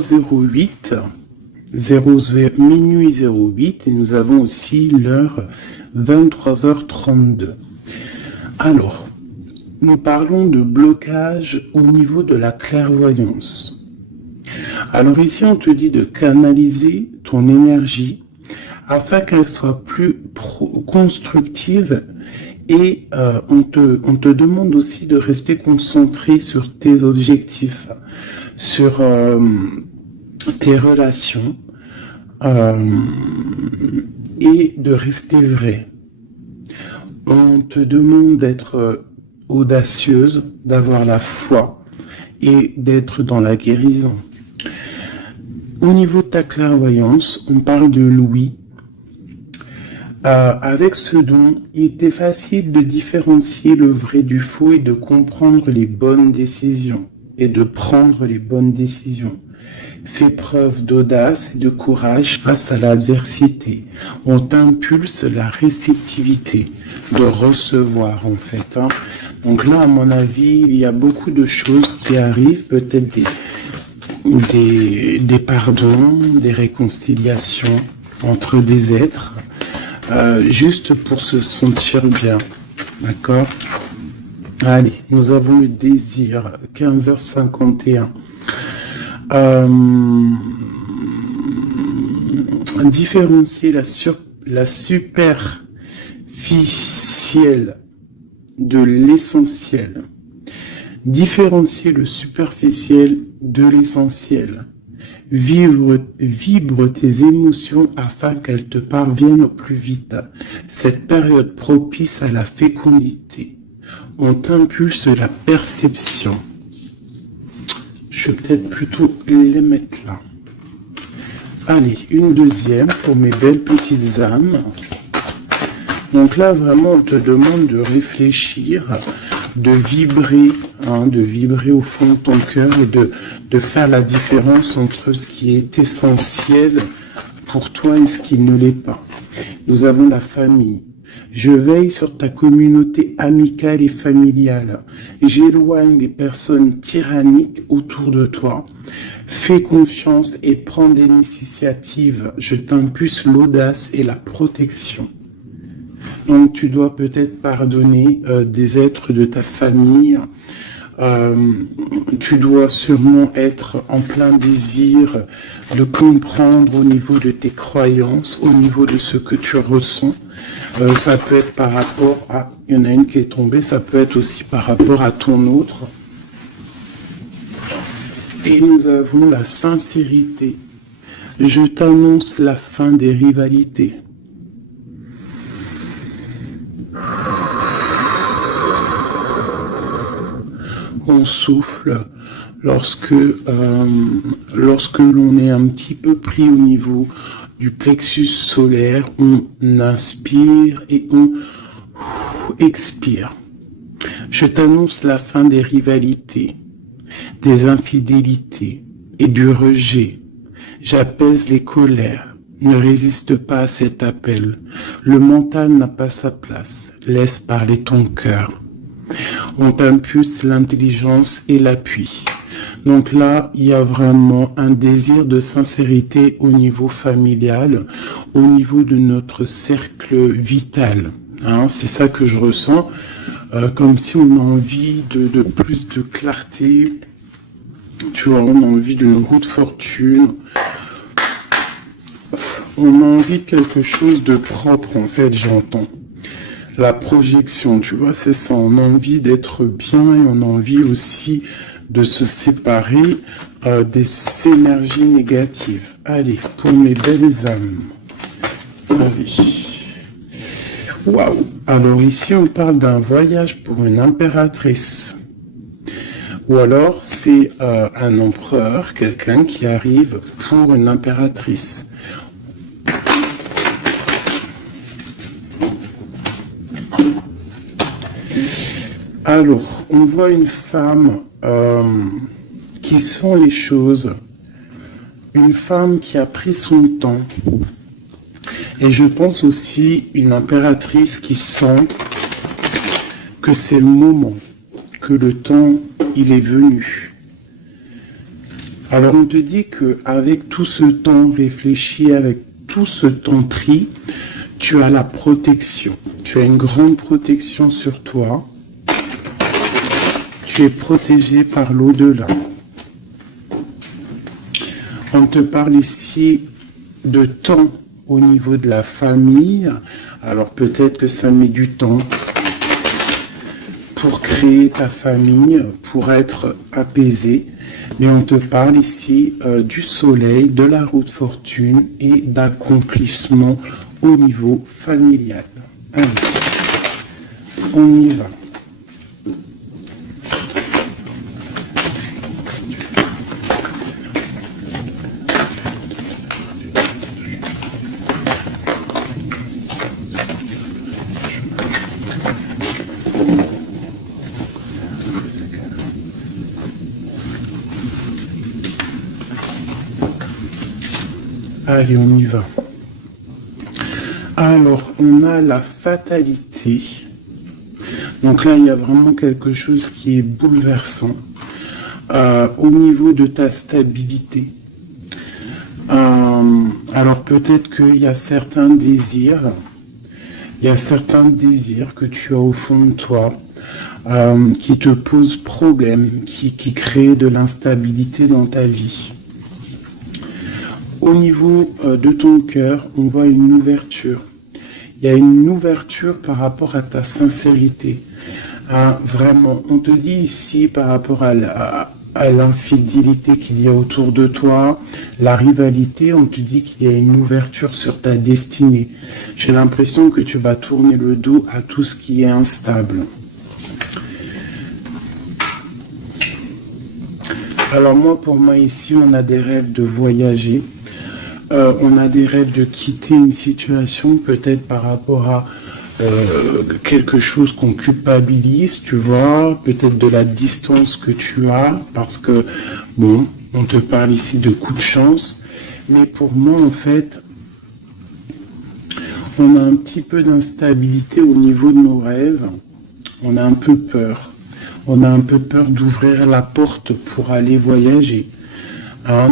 08, 00, minuit 08, et nous avons aussi l'heure 23h32. Alors, nous parlons de blocage au niveau de la clairvoyance. Alors ici, on te dit de canaliser ton énergie afin qu'elle soit plus constructive, et on te demande aussi de rester concentré sur tes objectifs, sur tes relations, et de rester vrai. On te demande d'être audacieuse, d'avoir la foi et d'être dans la guérison. Au niveau de ta clairvoyance, on parle de l'ouïe. Avec ce don, il était facile de différencier le vrai du faux et de comprendre les bonnes décisions et de prendre les bonnes décisions. Fais preuve d'audace et de courage face à l'adversité. On t'impulse la réceptivité, de recevoir en fait. Donc là, à mon avis, il y a beaucoup de choses qui arrivent, peut-être des pardons, des réconciliations entre des êtres, juste pour se sentir bien, d'accord? Allez, nous avons le désir, 15h51. Différencier la superficielle de l'essentiel. Différencier le superficiel de l'essentiel. Vibre tes émotions afin qu'elles te parviennent au plus vite. Cette période propice à la fécondité. On t'impulse la perception. Je vais peut-être plutôt les mettre là. Allez, une deuxième pour mes belles petites âmes. Donc là, vraiment, on te demande de réfléchir, de vibrer au fond de ton cœur et de faire la différence entre ce qui est essentiel pour toi et ce qui ne l'est pas. Nous avons la famille. Je veille sur ta communauté amicale et familiale. J'éloigne les personnes tyranniques autour de toi. Fais confiance et prends des initiatives. Je t'impulse l'audace et la protection. Donc tu dois peut-être pardonner des êtres de ta famille. Tu dois sûrement être en plein désir de comprendre au niveau de tes croyances, au niveau de ce que tu ressens. Ça peut être par rapport à, il y en a une qui est tombée, ça peut être aussi par rapport à ton autre. Et nous avons la sincérité. Je t'annonce la fin des rivalités. On souffle lorsque l'on est un petit peu pris au niveau du plexus solaire, on inspire et on expire. Je t'annonce la fin des rivalités, des infidélités et du rejet. J'apaise les colères. Ne résiste pas à cet appel. Le mental n'a pas sa place. Laisse parler ton cœur. On t'impulse l'intelligence et l'appui. Donc là, il y a vraiment un désir de sincérité au niveau familial, au niveau de notre cercle vital. C'est ça que je ressens, comme si on a envie de plus de clarté, tu vois, on a envie d'une roue de fortune, on a envie de quelque chose de propre, en fait, j'entends. La projection, tu vois, c'est ça, on a envie d'être bien et on a envie aussi de se séparer des énergies négatives. Allez, pour mes belles âmes. Allez. Waouh. Alors ici, on parle d'un voyage pour une impératrice. Ou alors, c'est un empereur, quelqu'un qui arrive pour une impératrice. Alors, on voit une femme qui sent les choses, une femme qui a pris son temps, et je pense aussi une impératrice qui sent que c'est le moment, que le temps, il est venu. Alors on te dit que avec tout ce temps réfléchi, avec tout ce temps pris, tu as la protection. Tu as une grande protection sur toi. Tu es protégé par l'au-delà. On te parle ici de temps au niveau de la famille. Alors peut-être que ça met du temps pour créer ta famille, pour être apaisé. Mais on te parle ici du soleil, de la roue de fortune et d'accomplissement au niveau familial. Allez, on y va. Allez, on y va. Alors, on a la fatalité. Donc là, il y a vraiment quelque chose qui est bouleversant au niveau de ta stabilité. Alors peut-être qu'il y a certains désirs. Il y a certains désirs que tu as au fond de toi qui te posent problème, qui créent de l'instabilité dans ta vie. Au niveau de ton cœur, on voit une ouverture. Il y a une ouverture par rapport à ta sincérité. Vraiment, on te dit ici par rapport à l'infidélité qu'il y a autour de toi, la rivalité, on te dit qu'il y a une ouverture sur ta destinée. J'ai l'impression que tu vas tourner le dos à tout ce qui est instable. Alors moi, pour moi ici, on a des rêves de voyager. On a des rêves de quitter une situation, peut-être par rapport à quelque chose qu'on culpabilise, tu vois, peut-être de la distance que tu as, parce que, bon, on te parle ici de coup de chance, mais pour moi, en fait, on a un petit peu d'instabilité au niveau de nos rêves, on a un peu peur. On a un peu peur d'ouvrir la porte pour aller voyager.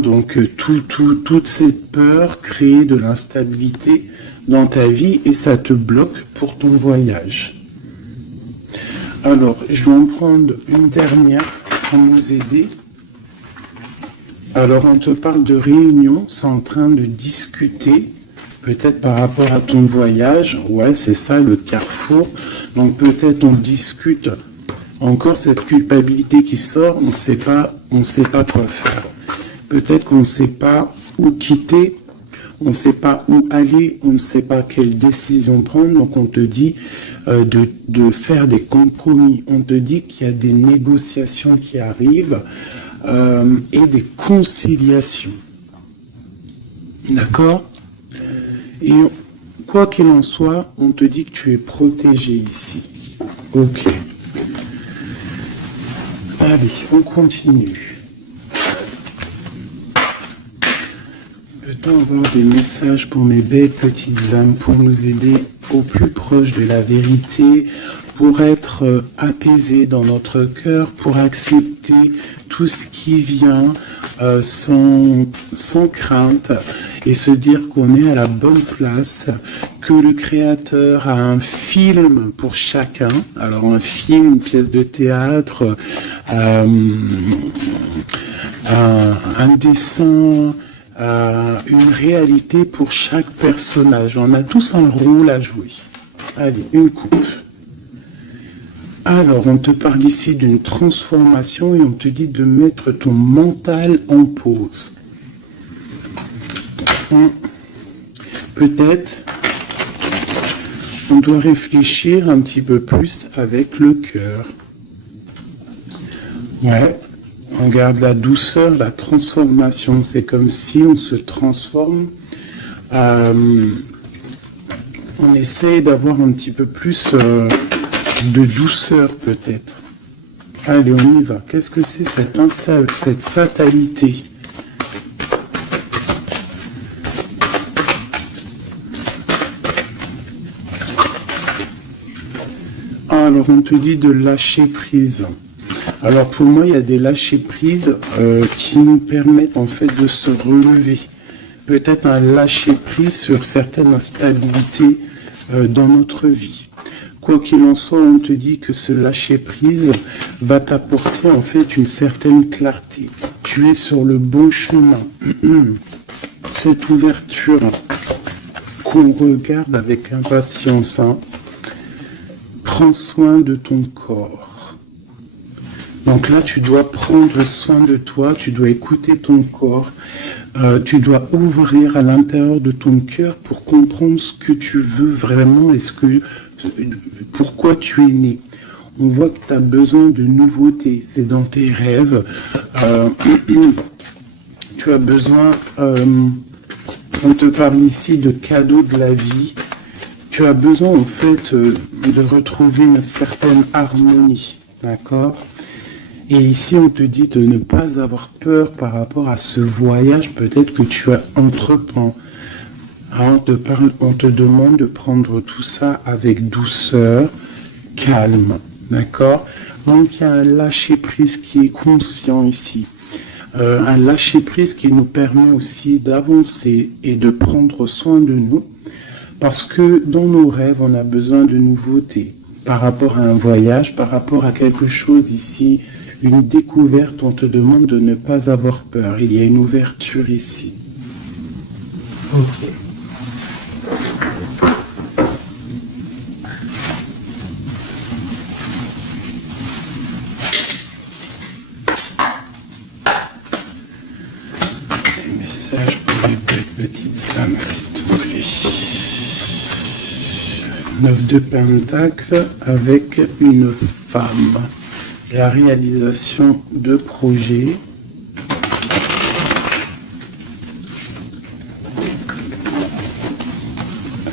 Donc toute cette peur crée de l'instabilité dans ta vie et ça te bloque pour ton voyage. Alors, je vais en prendre une dernière pour nous aider. Alors, on te parle de réunion, c'est en train de discuter, peut-être par rapport à ton voyage. Ouais, c'est ça, le carrefour. Donc, peut-être on discute. Encore cette culpabilité qui sort, on ne sait pas quoi faire. Peut-être qu'on ne sait pas où quitter, on ne sait pas où aller, on ne sait pas quelle décision prendre. Donc on te dit de faire des compromis. On te dit qu'il y a des négociations qui arrivent et des conciliations. D'accord ? Et quoi qu'il en soit, on te dit que tu es protégé ici. Ok. Allez, on continue. Peut-on avoir des messages pour mes belles petites âmes, pour nous aider au plus proche de la vérité, pour être apaisés dans notre cœur, pour accepter tout ce qui vient sans crainte et se dire qu'on est à la bonne place, que le Créateur a un film pour chacun. Alors un film, une pièce de théâtre, un dessin, une réalité pour chaque personnage. On a tous un rôle à jouer. Allez, une coupe. Alors, on te parle ici d'une transformation et on te dit de mettre ton mental en pause. Peut-être on doit réfléchir un petit peu plus avec le cœur. Ouais. On garde la douceur, la transformation. C'est comme si on se transforme. On essaie d'avoir un petit peu plus de douceur peut-être. Allez, on y va. Qu'est-ce que c'est cette fatalité ? Alors, on te dit de lâcher prise. Alors pour moi, il y a des lâcher-prises qui nous permettent en fait de se relever. Peut-être un lâcher-prise sur certaines instabilités dans notre vie. Quoi qu'il en soit, on te dit que ce lâcher-prise va t'apporter en fait une certaine clarté. Tu es sur le bon chemin. Cette ouverture qu'on regarde avec impatience, hein. Prends soin de ton corps. Donc là, tu dois prendre soin de toi, tu dois écouter ton corps, tu dois ouvrir à l'intérieur de ton cœur pour comprendre ce que tu veux vraiment et pourquoi tu es né. On voit que tu as besoin de nouveautés, c'est dans tes rêves. Tu as besoin, on te parle ici de cadeaux de la vie. Tu as besoin en fait de retrouver une certaine harmonie, d'accord? Et ici on te dit de ne pas avoir peur par rapport à ce voyage peut-être que tu as entreprends. Hein, on te demande de prendre tout ça avec douceur, calme, d'accord? Donc il y a un lâcher-prise qui est conscient ici. Un lâcher-prise qui nous permet aussi d'avancer et de prendre soin de nous. Parce que dans nos rêves, on a besoin de nouveautés. Par rapport à un voyage, par rapport à quelque chose ici, une découverte, on te demande de ne pas avoir peur. Il y a une ouverture ici. Ok. Des messages pour les petites âmes, s'il te plaît. 9 de Pentacle avec une femme. La réalisation de projets.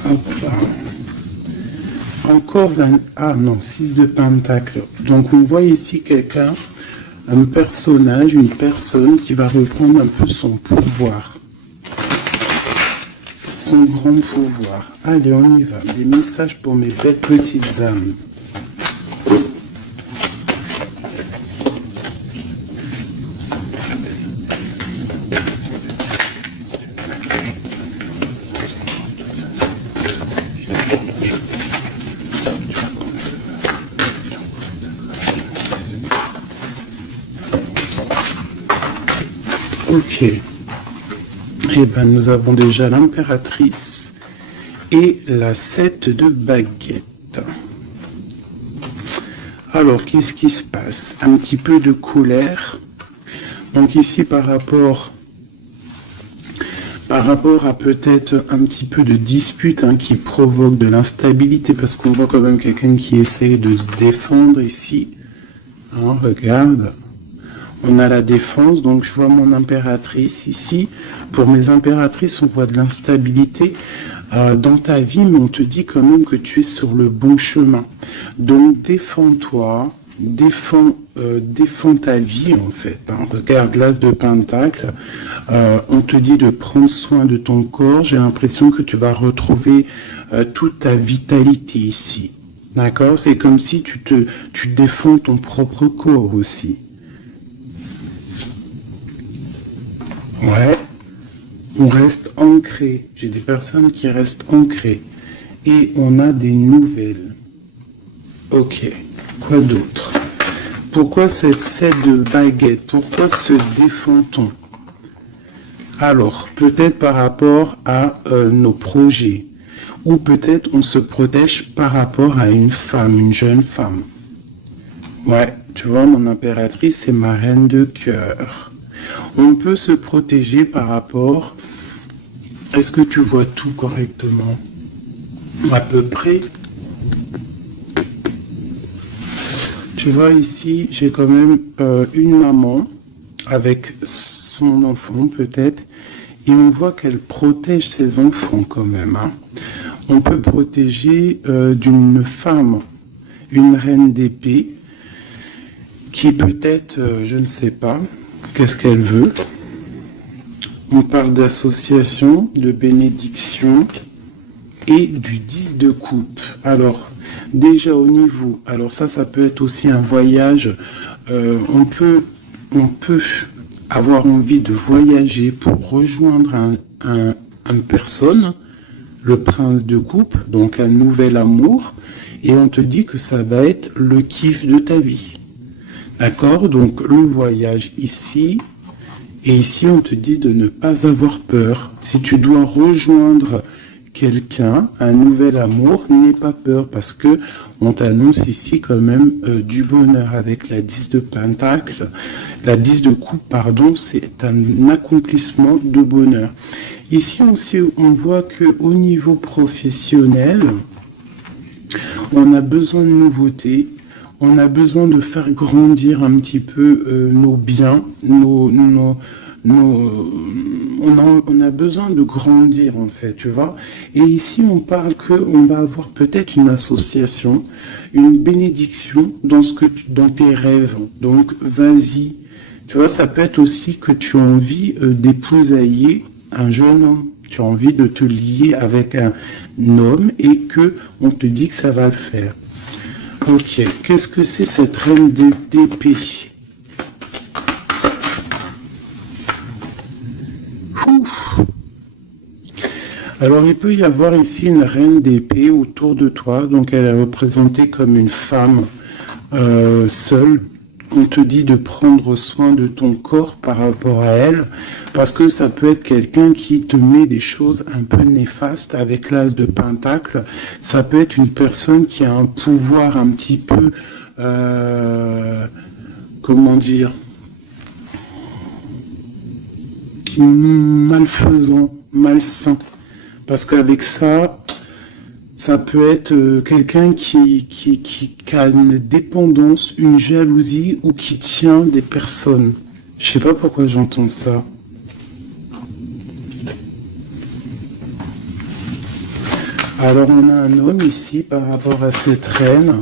Hop là. Encore la... Ah non, 6 de Pentacle. Donc on voit ici quelqu'un, un personnage, une personne qui va reprendre un peu son pouvoir. Son grand pouvoir. Allez, on y va. Des messages pour mes belles petites âmes. Ok. Eh bien, nous avons déjà l'impératrice et la 7 de baguette. Alors, qu'est-ce qui se passe? Un petit peu de colère. Donc ici, par rapport à peut-être un petit peu de dispute qui provoque de l'instabilité, parce qu'on voit quand même quelqu'un qui essaie de se défendre ici. Hein, regarde. On a la défense, donc je vois mon impératrice ici. Pour mes impératrices, on voit de l'instabilité dans ta vie, mais on te dit quand même que tu es sur le bon chemin. Donc défends-toi, défends ta vie en fait. Hein. Regarde l'as de Pentacle, on te dit de prendre soin de ton corps. J'ai l'impression que tu vas retrouver toute ta vitalité ici. D'accord? C'est comme si tu défends ton propre corps aussi. Ouais, on reste ancré. J'ai des personnes qui restent ancrées. Et on a des nouvelles. Ok, quoi d'autre? Pourquoi cette 7 de baguette? Pourquoi se défend-on? Alors, peut-être par rapport à nos projets. Ou peut-être on se protège par rapport à une femme, une jeune femme. Ouais, tu vois, mon impératrice, c'est ma reine de cœur. On peut se protéger par rapport... Est-ce que tu vois tout correctement? À peu près. Tu vois ici, j'ai quand même une maman avec son enfant peut-être. Et on voit qu'elle protège ses enfants quand même. Hein. On peut protéger d'une femme, une reine d'épée, qui peut-être, je ne sais pas, qu'est-ce qu'elle veut. On parle d'association, de bénédiction et du 10 de coupe. Alors, déjà au niveau, alors ça peut être aussi un voyage on peut avoir envie de voyager pour rejoindre une personne, le prince de coupe, donc un nouvel amour, et on te dit que ça va être le kiff de ta vie. D'accord? Donc le voyage ici, et ici on te dit de ne pas avoir peur. Si tu dois rejoindre quelqu'un, un nouvel amour, n'aie pas peur, parce que on t'annonce ici quand même du bonheur avec la 10 de Pentacle. La 10 de coupe, pardon, c'est un accomplissement de bonheur. Ici aussi, on voit qu'au niveau professionnel, on a besoin de nouveautés, on a besoin de faire grandir un petit peu nos biens, on a besoin de grandir en fait, tu vois. Et ici, on parle qu'on va avoir peut-être une association, une bénédiction dans tes rêves. Donc, vas-y. Tu vois, ça peut être aussi que tu as envie d'épousailler un jeune homme. Tu as envie de te lier avec un homme et que on te dit que ça va le faire. Ok, qu'est-ce que c'est cette reine d'épée? Alors, il peut y avoir ici une reine d'épée autour de toi. Donc, elle est représentée comme une femme seule. On te dit de prendre soin de ton corps par rapport à elle, parce que ça peut être quelqu'un qui te met des choses un peu néfastes avec l'as de Pentacle. Ça peut être une personne qui a un pouvoir un petit peu, comment dire, malfaisant, malsain. Parce qu'avec ça, ça peut être quelqu'un qui a une dépendance, une jalousie ou qui tient des personnes. Je sais pas pourquoi j'entends ça. Alors on a un homme ici par rapport à cette reine.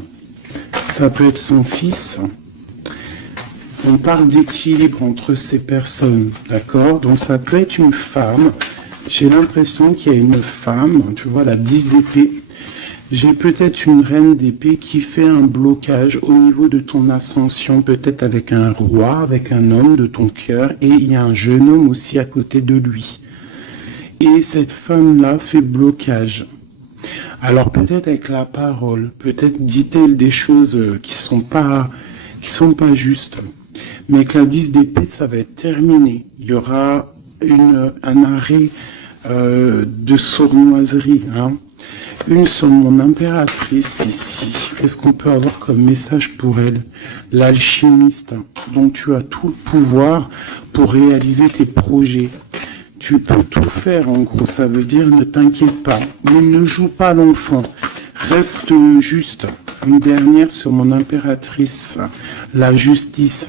Ça peut être son fils. On parle d'équilibre entre ces personnes, d'accord? Donc ça peut être une femme. J'ai l'impression qu'il y a une femme, tu vois, la 10 d'épée. J'ai peut-être une reine d'épée qui fait un blocage au niveau de ton ascension, peut-être avec un roi, avec un homme de ton cœur, et il y a un jeune homme aussi à côté de lui. Et cette femme-là fait blocage. Alors peut-être avec la parole, peut-être dit-elle des choses qui sont pas justes. Mais avec la 10 d'épée, ça va être terminé. Il y aura un arrêt de sournoiserie, hein. Une sur mon impératrice ici. Qu'est-ce qu'on peut avoir comme message pour elle? L'alchimiste. Donc tu as tout le pouvoir pour réaliser tes projets. Tu peux tout faire en gros. Ça veut dire ne t'inquiète pas. Mais ne joue pas l'enfant. Reste juste. Une dernière sur mon impératrice. La justice.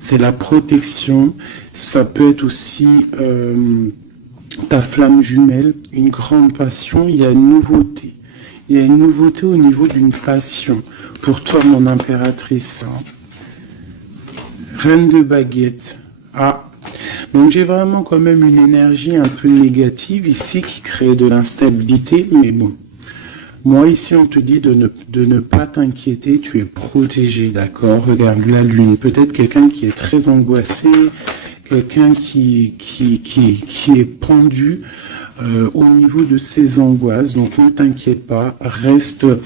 C'est la protection. Ça peut être aussi ta flamme jumelle, une grande passion. Il y a une nouveauté. Il y a une nouveauté au niveau d'une passion. Pour toi, mon impératrice. Reine de baguette. Ah. Donc j'ai vraiment quand même une énergie un peu négative ici qui crée de l'instabilité. Mais bon. Moi, ici, on te dit de ne pas t'inquiéter, tu es protégé, d'accord? Regarde la lune. Peut-être quelqu'un qui est très angoissé, quelqu'un qui est pendu au niveau de ses angoisses. Donc, ne t'inquiète pas, reste-toi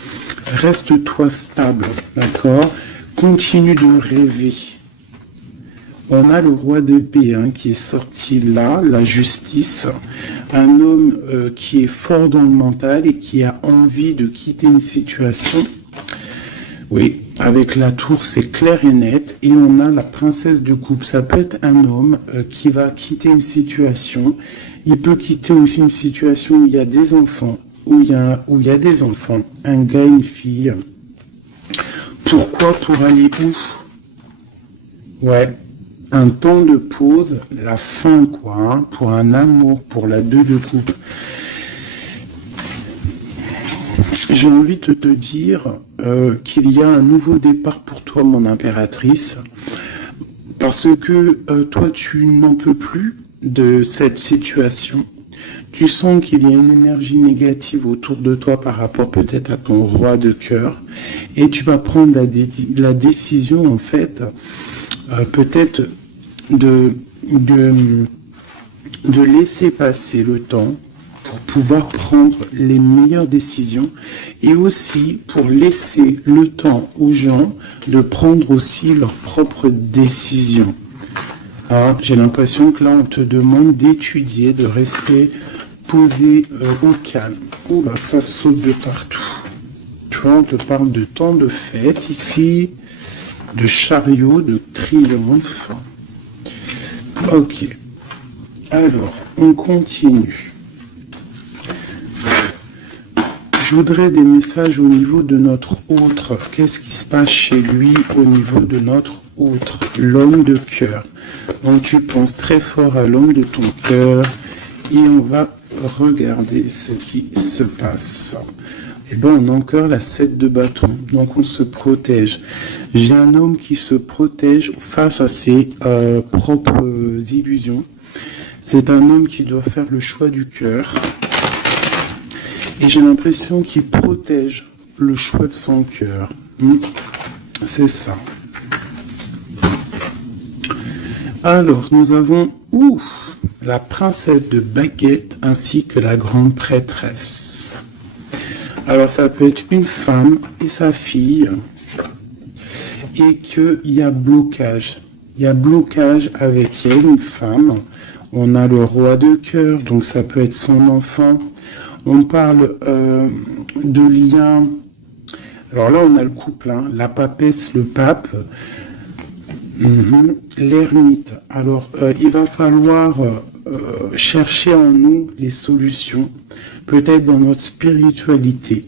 stable, d'accord? Continue de rêver. On a le roi d'épée qui est sorti là, la justice, un homme qui est fort dans le mental et qui a envie de quitter une situation. Oui, avec la tour, c'est clair et net. Et on a la princesse de coupe. Ça peut être un homme qui va quitter une situation. Il peut quitter aussi une situation où il y a des enfants, où il y a des enfants, un gars, une fille. Pourquoi? Pour aller où? Ouais. Un temps de pause, la fin quoi, pour un amour, pour la 2 de coupe. J'ai envie de te dire qu'il y a un nouveau départ pour toi, mon impératrice, parce que toi, tu n'en peux plus de cette situation. Tu sens qu'il y a une énergie négative autour de toi par rapport peut-être à ton roi de cœur. Et tu vas prendre la décision, en fait, peut-être de laisser passer le temps pour pouvoir prendre les meilleures décisions et aussi pour laisser le temps aux gens de prendre aussi leurs propres décisions. Alors, j'ai l'impression que là, on te demande d'étudier, de rester posé au calme. Oh là, ça saute de partout. Tu vois, on te parle de temps de fête ici, de chariot, de triomphe. Ok. Alors, on continue. Je voudrais des messages au niveau de notre autre. Qu'est-ce qui se passe chez lui au niveau de notre autre? L'homme de cœur. Donc tu penses très fort à l'homme de ton cœur et on va regarder ce qui se passe. Et bien on a encore la 7 de bâton. Donc on se protège. J'ai un homme qui se protège face à ses propres illusions. C'est un homme qui doit faire le choix du cœur. Et j'ai l'impression qu'il protège le choix de son cœur. C'est ça. Alors, nous avons la princesse de baguette ainsi que la grande prêtresse. Alors, ça peut être une femme et sa fille. Et qu'il y a blocage. Il y a blocage avec elle, une femme. On a le roi de cœur, donc ça peut être son enfant. On parle de liens. Alors là, on a le couple, hein, la papesse, le pape, l'ermite. Alors, il va falloir chercher en nous les solutions, peut-être dans notre spiritualité,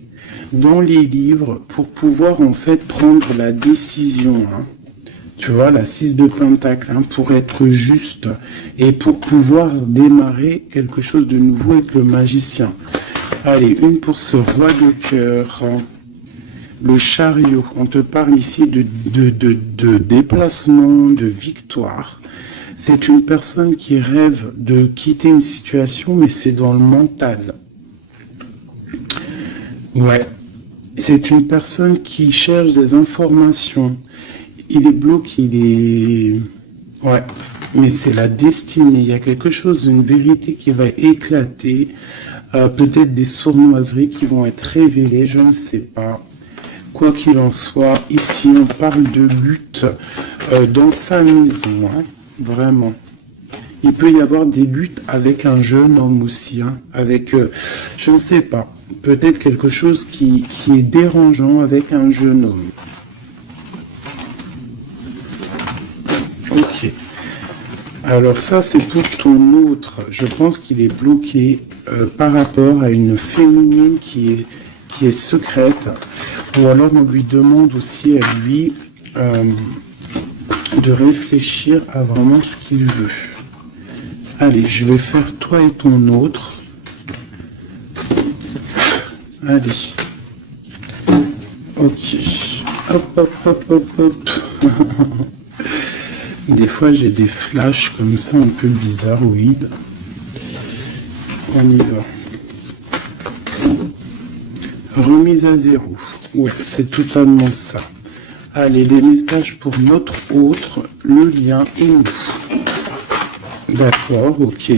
dans les livres, pour pouvoir en fait prendre la décision. Hein. Tu vois, la 6 de Pentacle, hein, pour être juste et pour pouvoir démarrer quelque chose de nouveau avec le magicien. Allez, une pour ce roi de cœur. Le chariot, on te parle ici de déplacement, de victoire. C'est une personne qui rêve de quitter une situation, mais c'est dans le mental. Ouais. C'est une personne qui cherche des informations. Il est bloqué, il est... Ouais, mais c'est la destinée. Il y a quelque chose, une vérité qui va éclater. Peut-être des sournoiseries qui vont être révélées, je ne sais pas. Quoi qu'il en soit, ici on parle de lutte dans sa maison, hein, vraiment. Il peut y avoir des luttes avec un jeune homme aussi, hein, avec, je ne sais pas, peut-être quelque chose qui est dérangeant avec un jeune homme. Ok. Alors ça, c'est pour ton autre. Je pense qu'il est bloqué par rapport à une féminine qui est secrète. Ou alors on lui demande aussi à lui de réfléchir à vraiment ce qu'il veut. Allez, je vais faire toi et ton autre. Allez. Ok. Hop, hop, hop, hop, hop. Des fois, j'ai des flashs comme ça, un peu bizarroïdes. On y va. Remise à zéro. Ouais, c'est totalement ça. Allez, des messages pour notre autre, le lien et nous. D'accord, ok.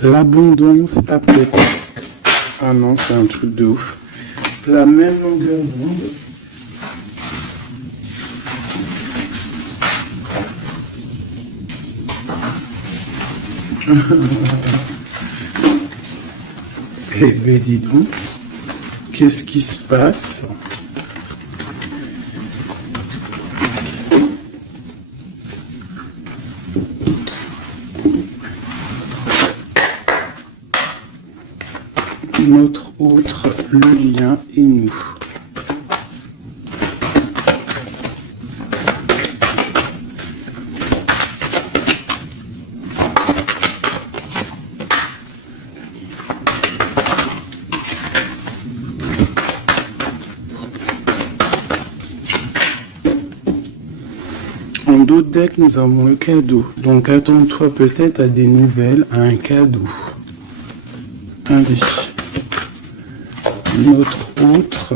L'abondance tapette. Ah non, c'est un truc de ouf. La même longueur d'onde. Eh bien, dis donc, qu'est-ce qui se passe? Notre autre, le lien et nous. dos de deck, nous avons le cadeau. Donc attends-toi peut-être à des nouvelles, à un cadeau. Allez. Notre autre.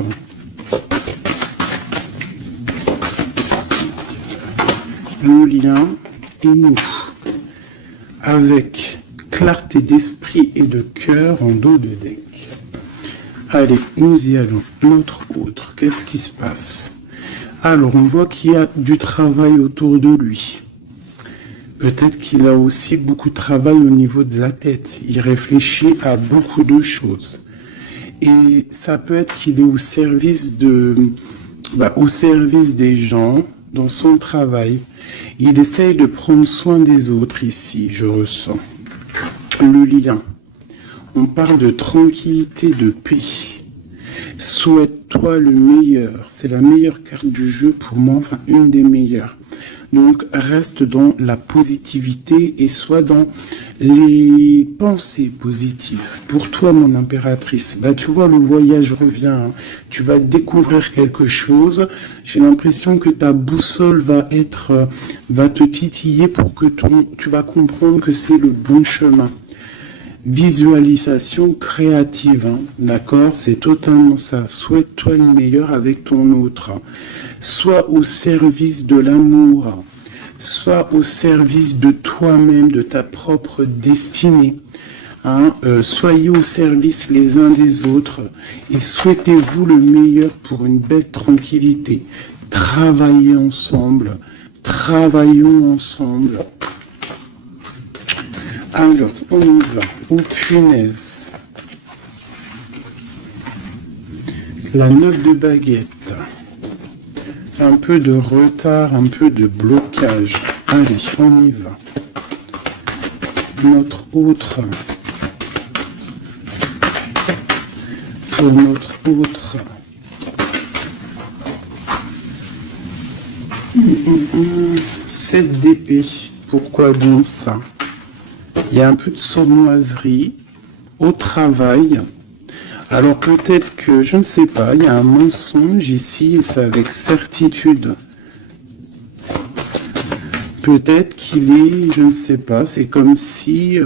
Le lien et nous. Avec clarté d'esprit et de cœur en dos de deck. Allez, nous y allons. Notre autre, qu'est-ce qui se passe? Alors, on voit qu'il y a du travail autour de lui. Peut-être qu'il a aussi beaucoup de travail au niveau de la tête. Il réfléchit à beaucoup de choses. Et ça peut être qu'il est au service des gens dans son travail. Il essaye de prendre soin des autres ici, je ressens. Le lien. On parle de tranquillité, de paix. Souhaite-toi le meilleur. C'est la meilleure carte du jeu pour moi, enfin une des meilleures. Donc reste dans la positivité et sois dans les pensées positives. Pour toi, mon impératrice, tu vois, le voyage revient. Hein. Tu vas découvrir quelque chose. J'ai l'impression que ta boussole va te titiller pour que tu vas comprendre que c'est le bon chemin. Visualisation créative, hein, d'accord? C'est totalement ça. Souhaite-toi le meilleur avec ton autre. Sois au service de l'amour. Sois au service de toi-même, de ta propre destinée. Hein? Soyez au service les uns des autres et souhaitez-vous le meilleur pour une belle tranquillité. Travaillez ensemble. Travaillons ensemble. Alors, on y va. Oh punaise. La 9 de baguette. Un peu de retard, un peu de blocage. Allez, on y va. Notre autre. Pour notre autre. 7 d'épée. Pourquoi donc ça? Il y a un peu de sournoiserie au travail. Alors peut-être que, je ne sais pas, il y a un mensonge ici et c'est avec certitude. Peut-être qu'il est, je ne sais pas, c'est comme si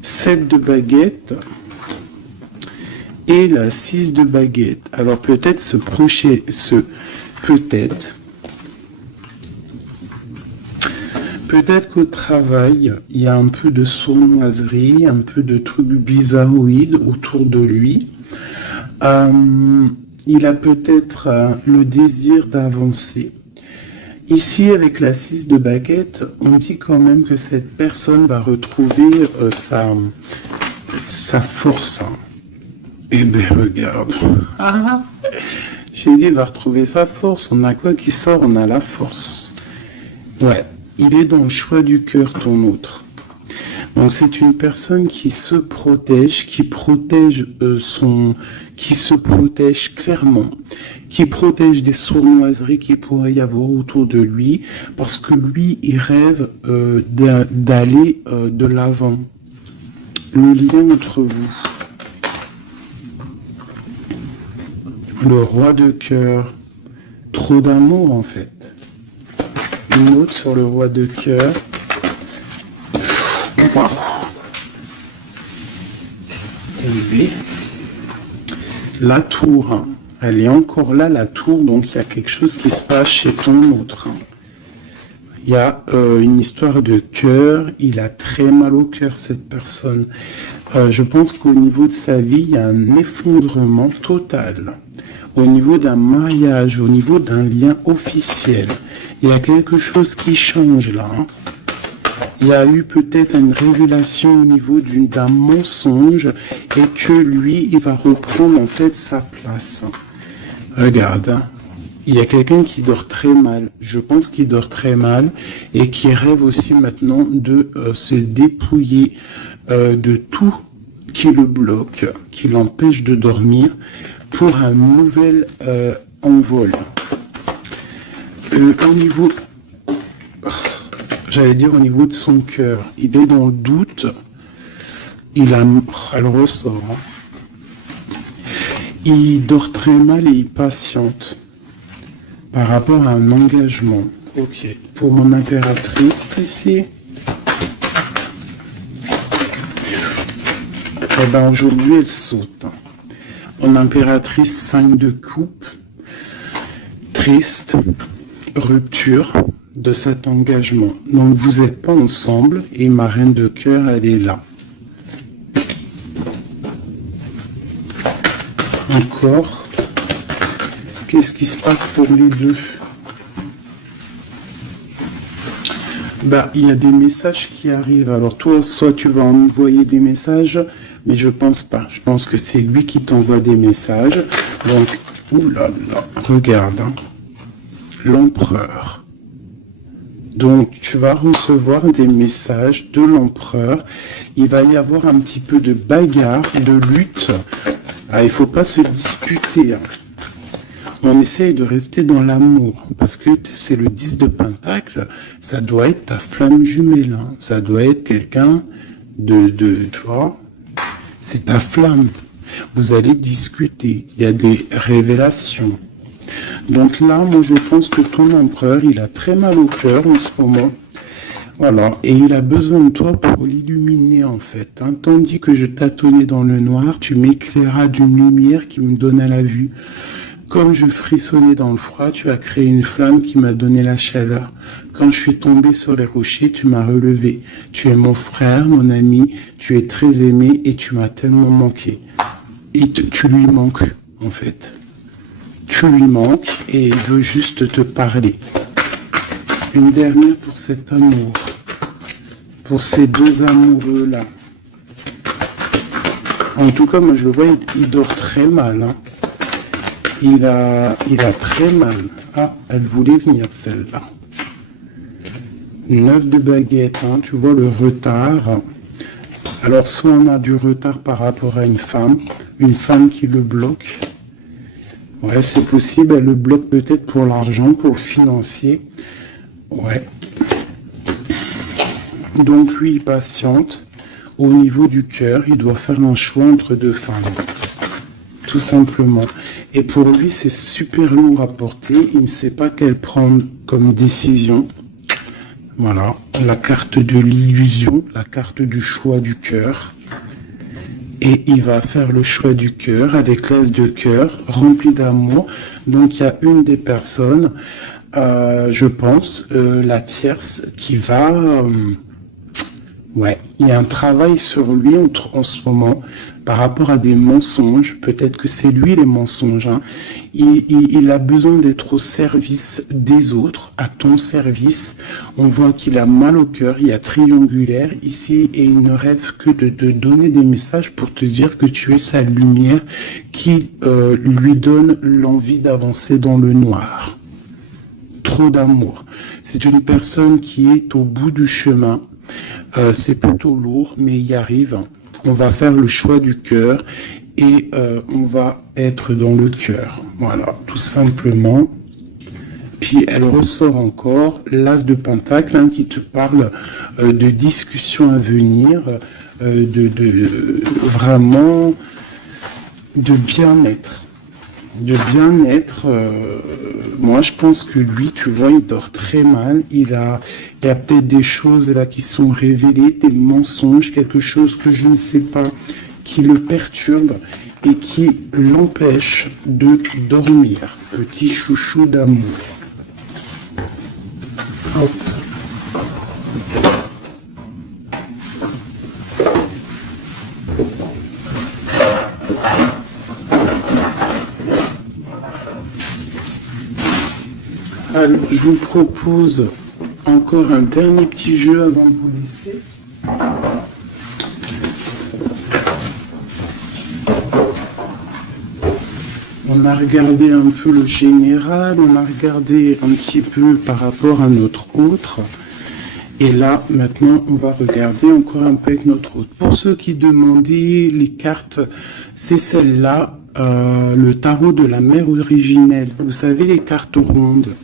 7 de baguette et la 6 de baguette. Alors peut-être Peut-être qu'au travail, il y a un peu de sournoiserie, un peu de trucs bizarroïdes autour de lui. Il a peut-être le désir d'avancer. Ici, avec la 6 de baguette, on dit quand même que cette personne va retrouver sa force. Eh bien, regarde. J'ai dit, il va retrouver sa force. On a quoi qui sort? On a la force. Ouais. Il est dans le choix du cœur, ton autre. Donc c'est une personne qui se protège, qui se protège clairement, qui protège des sournoiseries qu'il pourrait y avoir autour de lui, parce que lui, il rêve d'aller de l'avant. Le lien entre vous. Le roi de cœur. Trop d'amour en fait. Une autre sur le roi de cœur. Wow. Élevé. La tour. Hein. Elle est encore là, la tour. Donc, il y a quelque chose qui se passe chez ton autre. Hein. Il y a une histoire de cœur. Il a très mal au cœur, cette personne. Je pense qu'au niveau de sa vie, il y a un effondrement total. Au niveau d'un mariage, au niveau d'un lien officiel. Il y a quelque chose qui change là. Hein. Il y a eu peut-être une révélation au niveau d'un mensonge et que lui, il va reprendre en fait sa place. Regarde, hein. Il y a quelqu'un qui dort très mal. Je pense qu'il dort très mal et qui rêve aussi maintenant de se dépouiller de tout qui le bloque, qui l'empêche de dormir pour un nouvel envol. Au niveau, j'allais dire au niveau de son cœur, il est dans le doute, elle ressort, hein. Il dort très mal et il patiente par rapport à un engagement. Ok, pour mon impératrice ici. Eh ben aujourd'hui elle saute. Mon impératrice 5 de coupe. Triste. Rupture de cet engagement. Donc vous n'êtes pas ensemble et ma reine de cœur elle est là. Encore. Qu'est-ce qui se passe pour les deux? Bah, il y a des messages qui arrivent. Alors toi, soit tu vas envoyer des messages, mais je pense pas. Je pense que c'est lui qui t'envoie des messages. Donc, oulala, regarde, hein. L'empereur. Donc, tu vas recevoir des messages de l'empereur. Il va y avoir un petit peu de bagarre, de lutte. Ah, il faut pas se disputer, hein. On essaye de rester dans l'amour, parce que c'est le 10 de Pentacle, ça doit être ta flamme jumelle, hein. Ça doit être quelqu'un tu vois, c'est ta flamme. Vous allez discuter, il y a des révélations. Donc là, moi je pense que ton empereur, il a très mal au cœur en ce moment. Voilà, et il a besoin de toi pour l'illuminer en fait, hein. Tandis que je tâtonnais dans le noir, tu m'éclairas d'une lumière qui me donna la vue. Comme je frissonnais dans le froid, tu as créé une flamme qui m'a donné la chaleur. Quand je suis tombé sur les rochers, tu m'as relevé. Tu es mon frère, mon ami, tu es très aimé et tu m'as tellement manqué. Et tu lui manques, en fait. Tu lui manques et il veut juste te parler. Une dernière pour cet amour. Pour ces deux amoureux-là. En tout cas, moi je le vois, il dort très mal, hein. Il a très mal. Ah, elle voulait venir celle-là. 9 de baguette, hein, tu vois le retard. Alors soit on a du retard par rapport à une femme qui le bloque. Ouais, c'est possible, elle le bloque peut-être pour l'argent, pour le financier. Ouais. Donc lui, il patiente. Au niveau du cœur, il doit faire un choix entre deux femmes. Tout simplement. Et pour lui, c'est super lourd à porter. Il ne sait pas quelle prendre comme décision. Voilà. La carte de l'illusion, la carte du choix du cœur. Et il va faire le choix du cœur avec l'as de cœur, rempli d'amour. Donc il y a une des personnes, je pense, la tierce, qui va... ouais, il y a un travail sur lui en ce moment par rapport à des mensonges. Peut-être que c'est lui les mensonges, hein. Il a besoin d'être au service des autres, à ton service. On voit qu'il a mal au cœur, il y a triangulaire ici et il ne rêve que de te donner des messages pour te dire que tu es sa lumière qui lui donne l'envie d'avancer dans le noir. Trop d'amour. C'est une personne qui est au bout du chemin. C'est plutôt lourd, mais il y arrive. On va faire le choix du cœur et on va être dans le cœur. Voilà, tout simplement. Puis elle ressort encore l'as de Pentacle, hein, qui te parle de discussions à venir, vraiment de bien-être. De bien-être, moi je pense que lui, tu vois, il dort très mal, il y a peut-être des choses là qui sont révélées, des mensonges, quelque chose que je ne sais pas, qui le perturbe et qui l'empêche de dormir. Petit chouchou d'amour. Hop. Alors, je vous propose encore un dernier petit jeu avant de vous laisser. On a regardé un peu le général, on a regardé un petit peu par rapport à notre autre. Et là, maintenant, on va regarder encore un peu avec notre autre. Pour ceux qui demandaient les cartes, c'est celle-là, le tarot de la mère originelle. Vous savez, les cartes rondes.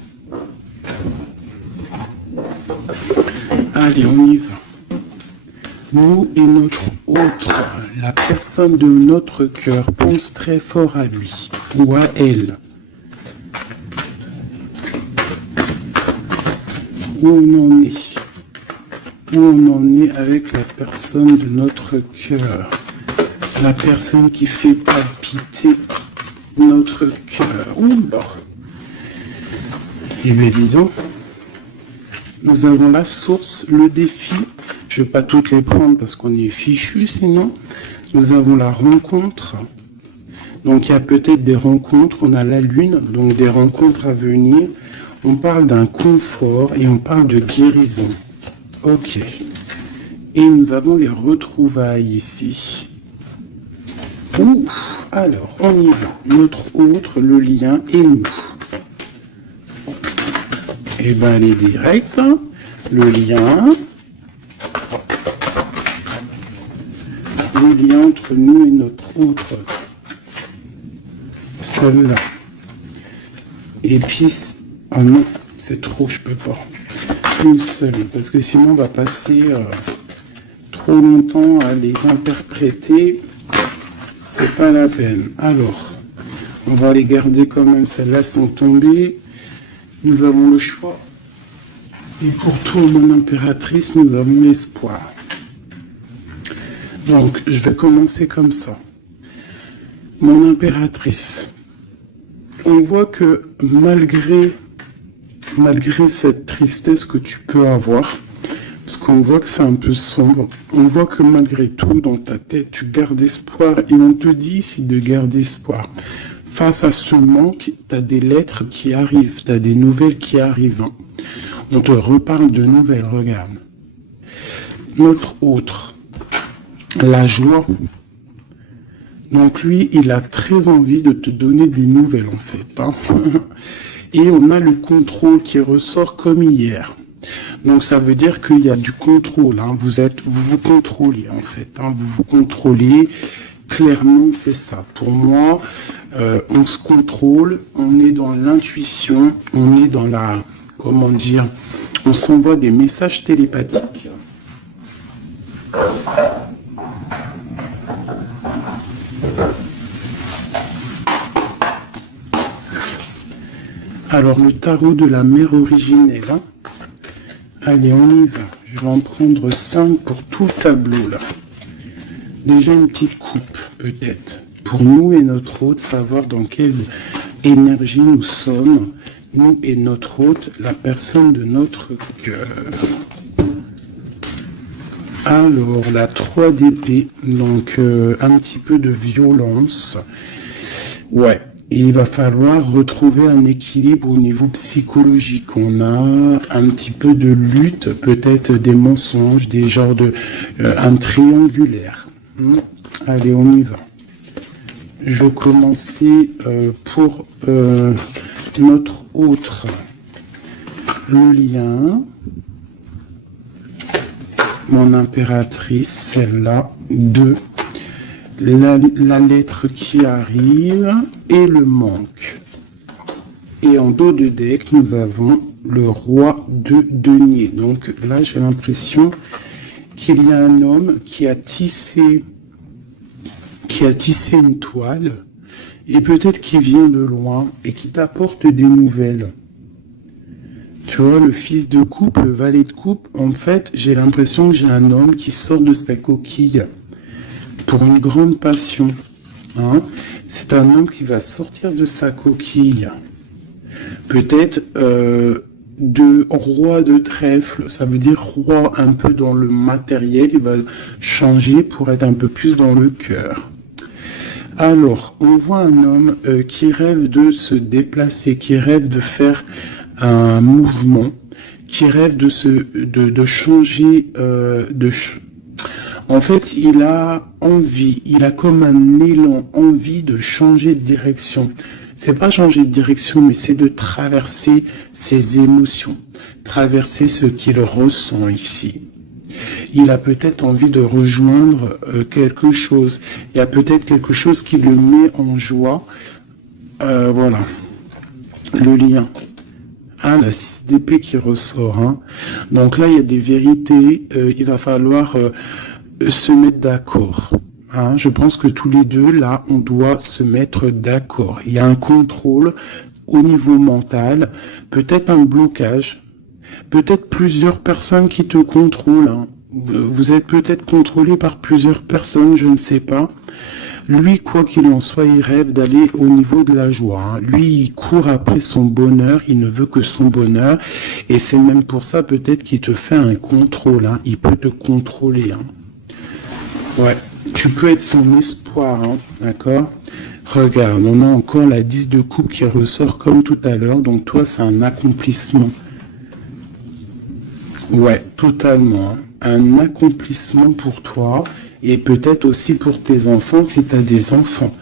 Allez, on y va. Nous et notre autre, la personne de notre cœur, pense très fort à lui ou à elle. où on en est. Où on en est avec la personne de notre cœur. La personne qui fait palpiter notre cœur. Oula. Eh bien, dis donc. Nous avons la source, le défi. Je ne vais pas toutes les prendre parce qu'on est fichu sinon. Nous avons la rencontre. Donc, il y a peut-être des rencontres. On a la lune, donc des rencontres à venir. On parle d'un confort et on parle de guérison. Ok. Et nous avons les retrouvailles ici. Ouh. Alors, on y va. Notre autre, le lien et nous. Eh bien, elle est directe. Le lien. Le lien entre nous et notre autre. Celle-là. Et puis, ah non, c'est trop, je peux pas. Une seule, parce que sinon on va passer trop longtemps à les interpréter. C'est pas la peine. Alors, on va les garder quand même, celles-là sans tomber. Nous avons le choix. Et pour toi, mon impératrice, nous avons l'espoir. Donc, je vais commencer comme ça. Mon impératrice, on voit que malgré cette tristesse que tu peux avoir, parce qu'on voit que c'est un peu sombre, on voit que malgré tout, dans ta tête, tu gardes espoir, et on te dit ici de garder espoir. Face à ce manque, tu as des lettres qui arrivent, tu as des nouvelles qui arrivent. On te reparle de nouvelles, regarde. Notre autre, la joie. Donc lui, il a très envie de te donner des nouvelles en fait. Hein. Et on a le contrôle qui ressort comme hier. Donc ça veut dire qu'il y a du contrôle. Hein. Vous vous contrôlez en fait. Hein. Vous vous contrôlez. Clairement, c'est ça. Pour moi, on se contrôle. On est dans l'intuition. On est dans la... Comment dire? On s'envoie des messages télépathiques. Alors, le tarot de la mère originelle. Hein. Allez, on y va. Je vais en prendre 5 pour tout le tableau, là. Déjà, une petite coupe, peut-être. Pour nous et notre hôte, savoir dans quelle énergie nous sommes. Nous et notre hôte, la personne de notre cœur. Alors, la 3 d'épée. Donc, un petit peu de violence. Ouais. Et il va falloir retrouver un équilibre au niveau psychologique. On a un petit peu de lutte, peut-être des mensonges, des genres de... un triangulaire. Allez, on y va. Je vais commencer pour notre autre. Le lien. Mon impératrice, celle-là. 2. La lettre qui arrive et le manque. Et en dos de deck, nous avons le roi de denier. Donc là, j'ai l'impression qu'il y a un homme qui a tissé une toile et peut-être qui vient de loin et qui t'apporte des nouvelles. Tu vois, le fils de coupe, le valet de coupe, en fait, j'ai l'impression que j'ai un homme qui sort de sa coquille. Pour une grande passion. Hein. C'est un homme qui va sortir de sa coquille. Peut-être de roi de trèfle, ça veut dire roi un peu dans le matériel, il va changer pour être un peu plus dans le cœur. Alors, on voit un homme qui rêve de se déplacer, qui rêve de faire un mouvement, qui rêve de changer En fait, il a envie, il a comme un élan, envie de changer de direction. C'est pas changer de direction, mais c'est de traverser ses émotions, traverser ce qu'il ressent ici. Il a peut-être envie de rejoindre quelque chose. Il y a peut-être quelque chose qui le met en joie. Voilà. Le lien. Ah, la 6 d'épée qui ressort. Hein. Donc là, il y a des vérités. Il va falloir... se mettre d'accord. Hein, je pense que tous les deux, là, on doit se mettre d'accord. Il y a un contrôle au niveau mental, peut-être un blocage. Peut-être plusieurs personnes qui te contrôlent. Hein. Vous êtes peut-être contrôlé par plusieurs personnes, je ne sais pas. Lui, quoi qu'il en soit, il rêve d'aller au niveau de la joie. Hein. Lui, il court après son bonheur, il ne veut que son bonheur. Et c'est même pour ça peut-être qu'il te fait un contrôle. Hein. Il peut te contrôler. Hein. Ouais, tu peux être son espoir, hein. D'accord? Regarde, on a encore la 10 de coupe qui ressort comme tout à l'heure. Donc toi, c'est un accomplissement. Ouais, totalement. Hein. Un accomplissement pour toi et peut-être aussi pour tes enfants si tu as des enfants.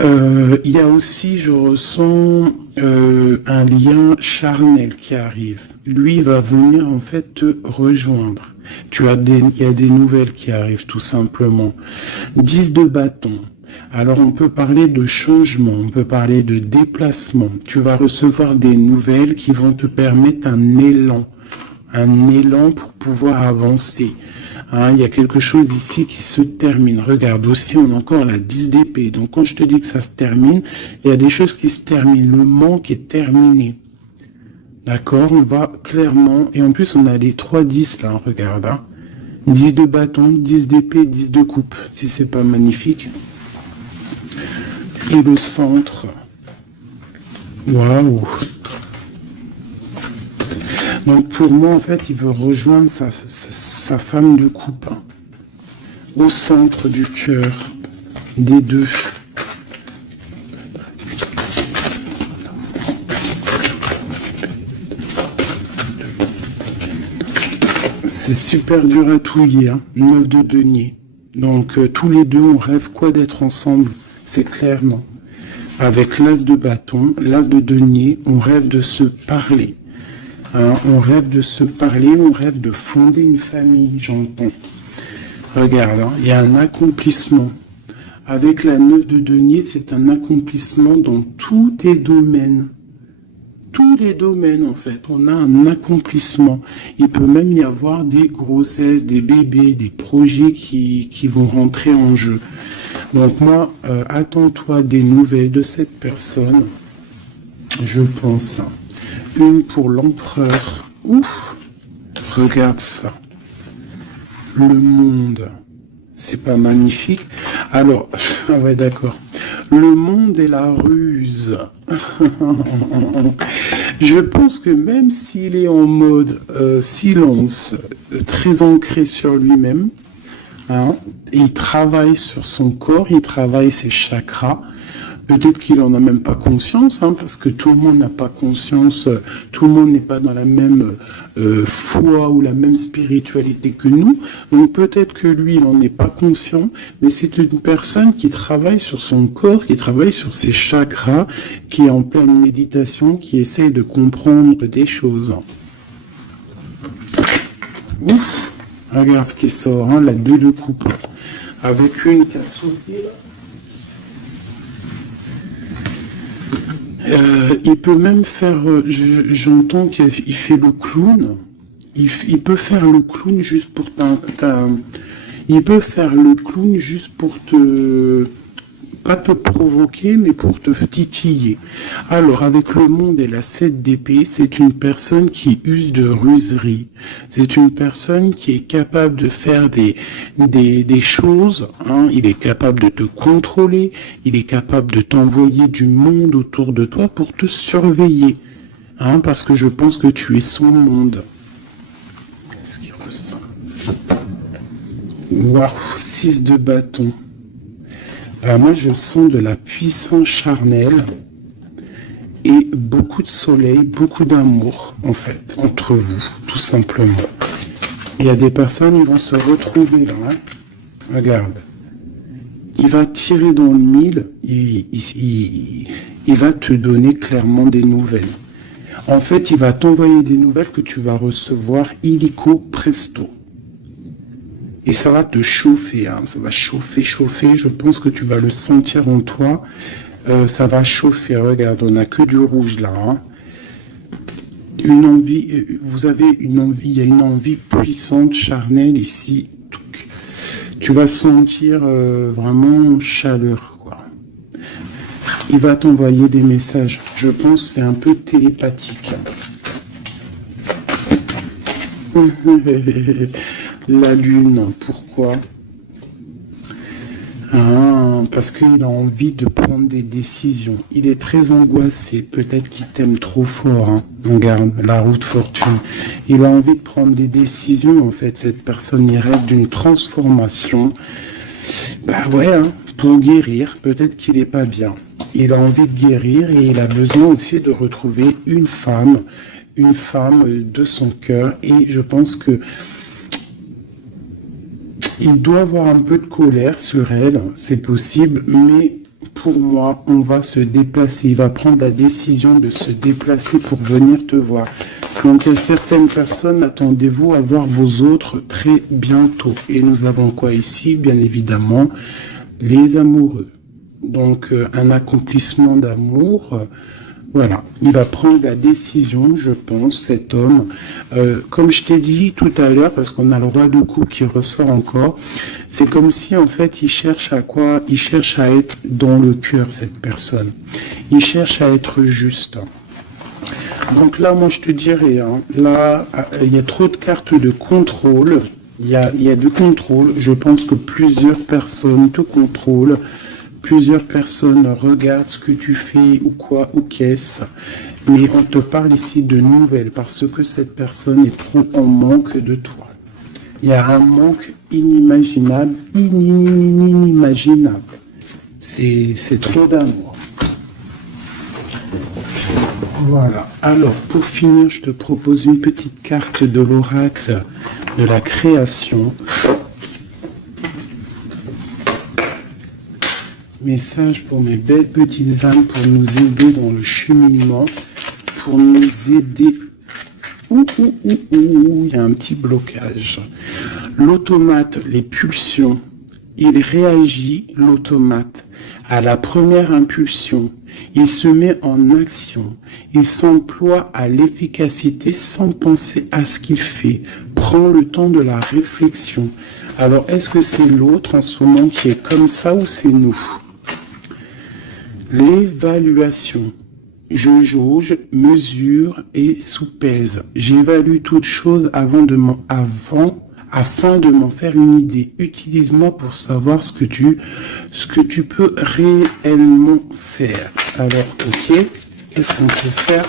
Il y a aussi, je ressens un lien charnel qui arrive. Lui va venir en fait te rejoindre. Il y a des nouvelles qui arrivent tout simplement. 10 de bâton. Alors on peut parler de changement, on peut parler de déplacement. Tu vas recevoir des nouvelles qui vont te permettre un élan pour pouvoir avancer. Hein, il y a quelque chose ici qui se termine. Regarde, aussi on a encore la 10 d'épée. Donc quand je te dis que ça se termine, il y a des choses qui se terminent. Le manque est terminé. D'accord, on va clairement, et en plus on a les 3 10 là, regarde. Hein. 10 de bâton, 10 d'épée, 10 de coupe, si c'est pas magnifique. Et le centre. Waouh. Donc pour moi, en fait, il veut rejoindre sa femme de coupe. Hein, au centre du cœur des deux. C'est super dur à touiller, hein, 9 de denier. Donc tous les deux, on rêve quoi d'être ensemble, c'est clairement. Avec l'as de bâton, l'as de denier, on rêve de se parler. Hein, on rêve de se parler, on rêve de fonder une famille, j'entends. Regarde, hein, il y a un accomplissement. Avec la 9 de denier, c'est un accomplissement dans tous tes domaines. Tous les domaines, en fait, on a un accomplissement. Il peut même y avoir des grossesses, des bébés, des projets qui vont rentrer en jeu. Donc moi, attends-toi des nouvelles de cette personne, je pense. Une pour l'empereur. Ouf, regarde ça. Le monde, c'est pas magnifique? Alors, ouais, d'accord. Le monde et la ruse. Je pense que même s'il est en mode silence, très ancré sur lui-même, hein, il travaille sur son corps, il travaille ses chakras. Peut-être qu'il en a même pas conscience, hein, parce que tout le monde n'a pas conscience, tout le monde n'est pas dans la même foi ou la même spiritualité que nous. Donc peut-être que lui, il n'en est pas conscient, mais c'est une personne qui travaille sur son corps, qui travaille sur ses chakras, qui est en pleine méditation, qui essaye de comprendre des choses. Ouf, regarde ce qui sort, hein, la 2 de coupe, avec une qui a sauté là. Il peut même faire, j'entends qu'il fait le clown. Il peut faire le clown juste pour il peut faire le clown juste pour pas te provoquer, mais pour te titiller. Alors, avec le monde et la 7 d'épée, c'est une personne qui use de ruserie. C'est une personne qui est capable de faire des choses. Hein. Il est capable de te contrôler. Il est capable de t'envoyer du monde autour de toi pour te surveiller. Hein, parce que je pense que tu es son monde. Qu'est-ce qu'il ressent? Waouh, 6 de bâton. Moi, je sens de la puissance charnelle et beaucoup de soleil, beaucoup d'amour, en fait, entre vous, tout simplement. Il y a des personnes, ils vont se retrouver là. Hein. Regarde. Il va tirer dans le mille, il va te donner clairement des nouvelles. En fait, il va t'envoyer des nouvelles que tu vas recevoir illico presto. Et ça va te chauffer, hein. Ça va chauffer. Je pense que tu vas le sentir en toi. Ça va chauffer. Regarde, on n'a que du rouge là. Hein. Une envie, vous avez une envie, il y a une envie puissante, charnelle ici. Tu vas sentir vraiment chaleur, quoi. Il va t'envoyer des messages. Je pense que c'est un peu télépathique. La lune, pourquoi? Ah, parce qu'il a envie de prendre des décisions. Il est très angoissé. Peut-être qu'il t'aime trop fort. Hein. Regarde, la roue de fortune. Il a envie de prendre des décisions, en fait. Cette personne, il rêve d'une transformation. Bah ouais, hein, pour guérir. Peut-être qu'il n'est pas bien. Il a envie de guérir et il a besoin aussi de retrouver une femme de son cœur. Et je pense que il doit avoir un peu de colère sur elle, c'est possible, mais pour moi, on va se déplacer. Il va prendre la décision de se déplacer pour venir te voir. Donc, certaines personnes, attendez-vous à voir vos autres très bientôt. Et nous avons quoi ici? Bien évidemment, les amoureux. Donc, un accomplissement d'amour. Voilà, il va prendre la décision, je pense, cet homme. Comme je t'ai dit tout à l'heure, parce qu'on a le roi de coupe qui ressort encore, c'est comme si, en fait, il cherche à quoi? Il cherche à être dans le cœur, cette personne. Il cherche à être juste. Donc là, moi, je te dirais, hein, là, il y a trop de cartes de contrôle. Il y a du contrôle. Je pense que plusieurs personnes te contrôlent. Plusieurs personnes regardent ce que tu fais ou quoi ou qu'est-ce. Mais on te parle ici de nouvelles parce que cette personne est trop en manque de toi. Il y a un manque inimaginable, inimaginable. C'est trop d'amour. Voilà. Alors, pour finir, je te propose une petite carte de l'oracle de la création. Message pour mes belles petites âmes pour nous aider dans le cheminement, pour nous aider. Il y a un petit blocage. L'automate, les pulsions, il réagit, l'automate, à la première impulsion. Il se met en action. Il s'emploie à l'efficacité sans penser à ce qu'il fait. Prend le temps de la réflexion. Alors, est-ce que c'est l'autre en ce moment qui est comme ça ou c'est nous? L'évaluation. Je jauge, mesure et soupèse. J'évalue toute chose afin de m'en faire une idée. Utilise-moi pour savoir ce que tu peux réellement faire. Alors, ok, qu'est-ce qu'on peut faire?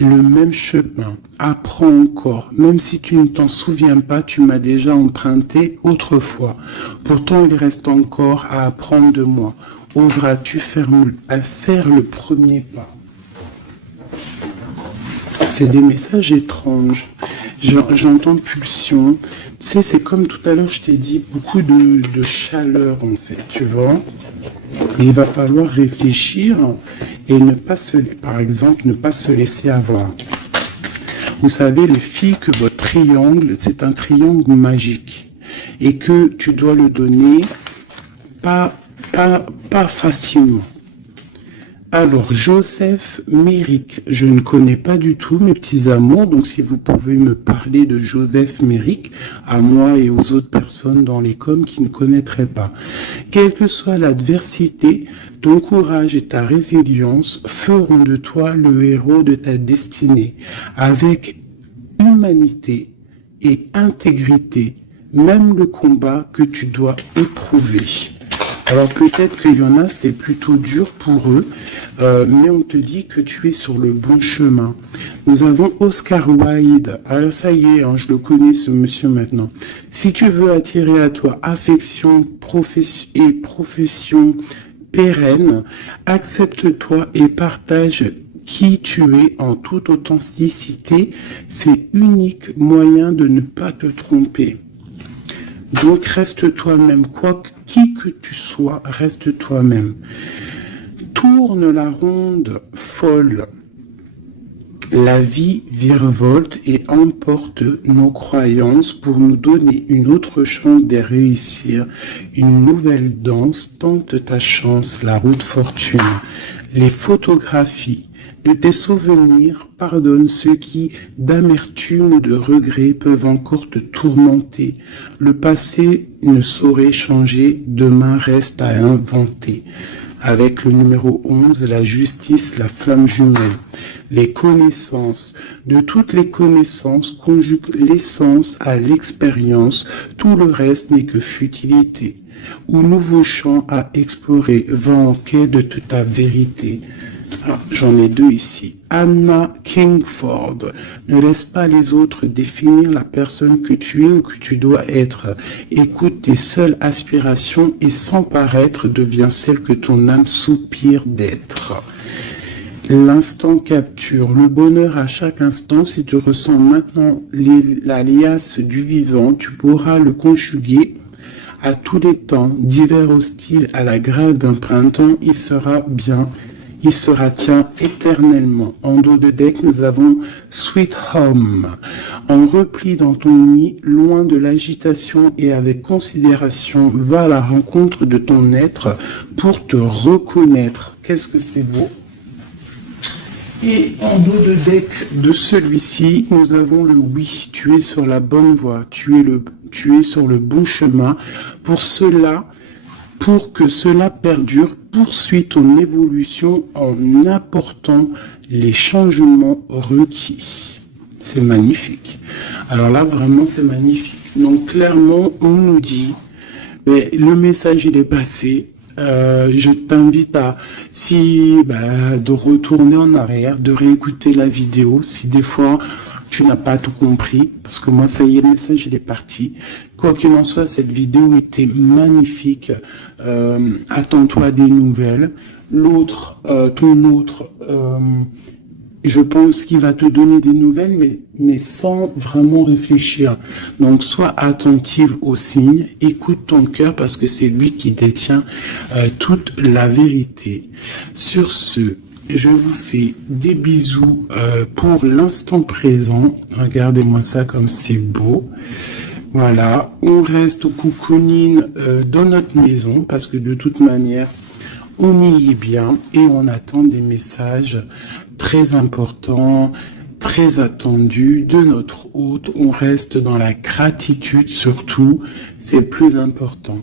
Le même chemin. Apprends encore. Même si tu ne t'en souviens pas, tu m'as déjà emprunté autrefois. Pourtant, il reste encore à apprendre de moi. Oseras-tu faire le premier pas? C'est des messages étranges. J'entends pulsion. Tu sais, c'est comme tout à l'heure, je t'ai dit, beaucoup de chaleur, en fait, tu vois. Et il va falloir réfléchir et par exemple, ne pas se laisser avoir. Vous savez, les filles, que votre triangle, c'est un triangle magique. Et que tu dois le donner pas facilement. Alors, Joseph Méric, je ne connais pas du tout mes petits amours, donc si vous pouvez me parler de Joseph Méric, à moi et aux autres personnes dans les coms qui ne connaîtraient pas. Quelle que soit l'adversité, ton courage et ta résilience feront de toi le héros de ta destinée, avec humanité et intégrité, même le combat que tu dois éprouver. Alors peut-être qu'il y en a, c'est plutôt dur pour eux, mais on te dit que tu es sur le bon chemin. Nous avons Oscar Wilde. Alors ça y est, hein, je le connais ce monsieur maintenant. Si tu veux attirer à toi affection et profession pérenne, accepte-toi et partage qui tu es en toute authenticité. C'est unique moyen de ne pas te tromper. Donc reste toi-même, qui que tu sois, reste toi-même. Tourne la ronde folle. La vie virevolte et emporte nos croyances pour nous donner une autre chance de réussir. Une nouvelle danse, tente ta chance, la roue de fortune. Les photographies de tes souvenirs pardonne ceux qui, d'amertume ou de regret, peuvent encore te tourmenter. Le passé ne saurait changer, demain reste à inventer. avec le numéro 11, la justice, la flamme jumelle. Les connaissances, de toutes les connaissances, conjugue l'essence à l'expérience, tout le reste n'est que futilité. Ou nouveau champ à explorer, va en quête de toute ta vérité. Alors, j'en ai deux ici. Anna Kingford, ne laisse pas les autres définir la personne que tu es ou que tu dois être. Écoute tes seules aspirations et sans paraître deviens celle que ton âme soupire d'être. L'instant capture le bonheur à chaque instant. Si tu ressens maintenant la liasse du vivant, tu pourras le conjuguer à tous les temps, d'hiver hostile à la grâce d'un printemps, il sera bien. Il sera tien éternellement. En dos de deck, nous avons Sweet Home. En repli dans ton nid, loin de l'agitation et avec considération, va à la rencontre de ton être pour te reconnaître. Qu'est-ce que c'est beau! Et en dos de deck de celui-ci, nous avons le oui. Tu es sur la bonne voie. Tu es sur le bon chemin. Pour que cela perdure, poursuis ton évolution en apportant les changements requis. C'est magnifique. Alors là, vraiment, c'est magnifique. Donc, clairement, on nous dit, mais le message, il est passé. Je t'invite de retourner en arrière, de réécouter la vidéo. Si des fois, tu n'as pas tout compris, parce que moi, ça y est, le message, il est parti. Quoi qu'il en soit, cette vidéo était magnifique. Attends-toi à des nouvelles. L'autre, je pense qu'il va te donner des nouvelles, mais sans vraiment réfléchir. Donc, sois attentive aux signes, écoute ton cœur, parce que c'est lui qui détient toute la vérité. Sur ce, je vous fais des bisous pour l'instant présent. Regardez-moi ça comme c'est beau. Voilà, on reste au cocooning dans notre maison parce que de toute manière, on y est bien et on attend des messages très importants, très attendus de notre hôte. On reste dans la gratitude surtout, c'est le plus important.